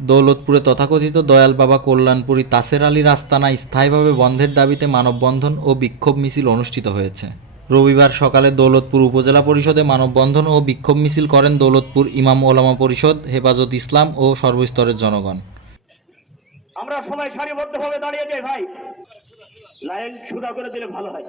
দৌলতপুরে তথাকথিত দয়াল বাবা কল্যাণপুরী তাসের আলীর আস্তানা স্থায়ীভাবে বন্ধের দাবিতে মানববন্ধন ও বিক্ষোভ মিছিল অনুষ্ঠিত হয়েছে। রবিবার সকালে দৌলতপুর উপজেলা পরিষদে মানববন্ধন ও বিক্ষোভ মিছিল করেন দৌলতপুর ইমাম ওলামা পরিষদ, হেফাজত ইসলাম ও সর্বস্তরের জনগণ। আমরা সবাই সারিবদ্ধভাবে দাঁড়িয়ে যাই ভাই। লাইন সুদা করে দিলে ভালো হয়।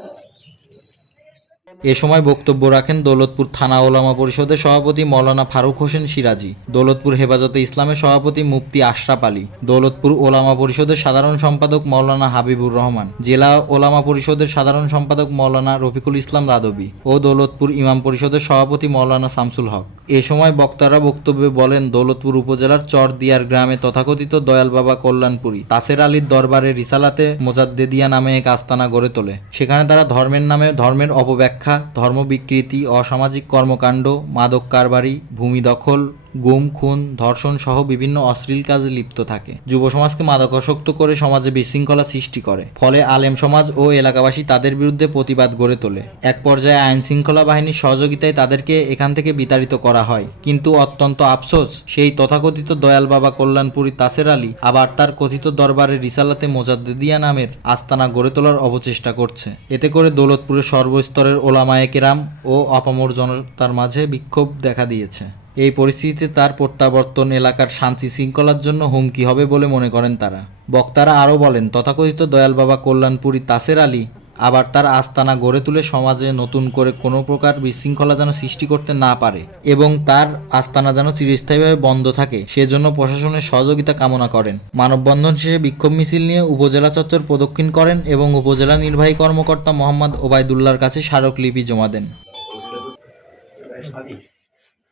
এ সময় বক্তব্য রাখেন দৌলতপুর থানা ওলামা পরিষদের সভাপতি মৌলানা ফারুক হোসেন সিরাজি, দৌলতপুর হেফাজতে ইসলামের সভাপতি মুফতি আশরাফ আলী, দৌলতপুর ওলামা পরিষদের সাধারণ সম্পাদক মৌলানা হাবিবুর রহমান, জেলা ওলামা পরিষদের সাধারণ সম্পাদক মৌলানা রফিকুল ইসলাম রাদবি ও দৌলতপুর ইমাম পরিষদের সভাপতি মৌলানা শামসুল হক। এ সময় বক্তারা বক্তব্যে বলেন, দৌলতপুর উপজেলার চরদিয়ার গ্রামে তথাকথিত দয়াল বাবা কল্যাণপুরী, তাসের আলীর দরবারে রিসালাতে মোজাদ্দেদিয়া নামে এক আস্তানা গড়ে তোলে। সেখানে তারা ধর্মের নামে ধর্মের অপব্যাখ্যা ধর্ম বিকৃতি অসামাজিক কর্মকাণ্ড মাদক কারবারি ভূমি দখল গুম, খুন, ধর্ষণ সহ বিভিন্ন অশ্লীল কাজে লিপ্ত থাকে। যুব সমাজকে মাদকাসক্ত করে সমাজে বিশৃঙ্খলা সৃষ্টি করে। ফলে আলেম সমাজ ও এলাকাবাসী তাদের বিরুদ্ধে প্রতিবাদ গড়ে তোলে। এক পর্যায়ে আইন শৃঙ্খলা বাহিনীর সহযোগিতায় তাদেরকে এখান থেকে বিতাড়িত করা হয়। কিন্তু অত্যন্ত আফসোস, সেই তথাকথিত দয়াল বাবা কল্যাণপুরী তাসের আলী আবার তার কথিত দরবারে রিসালাতে মোজাদ্দেদিয়া নামের আস্তানা গড়ে তোলার অপচেষ্টা করছে। এতে করে দৌলতপুরের সর্বস্তরের ওলামায়ে কেরাম ও অপামর জনতার মাঝে বিক্ষোভ দেখা দিয়েছে। এই পরিস্থিতিতে তার প্রত্যাবর্তন এলাকার শান্তি শৃঙ্খলার জন্য হুমকি হবে বলে মনে করেন তারা। বক্তারা আরও বলেন, তথাকথিত দয়াল বাবা কল্যাণপুরী তাসের আলী আবার তার আস্তানা গড়ে তুলে সমাজে নতুন করে কোনো প্রকার বিশৃঙ্খলা যেন সৃষ্টি করতে না পারে এবং তার আস্তানা যেন চিরস্থায়ীভাবে বন্ধ থাকে, সেজন্য প্রশাসনের সহযোগিতা কামনা করেন। মানববন্ধন শেষে বিক্ষোভ মিছিল নিয়ে উপজেলা চত্বর প্রদক্ষিণ করেন এবং উপজেলা নির্বাহী কর্মকর্তা মোহাম্মদ ওবায়দুল্লার কাছে স্মারকলিপি জমা দেন।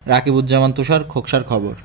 রাকিবুজ্জামান তুষার খোকসার খবর।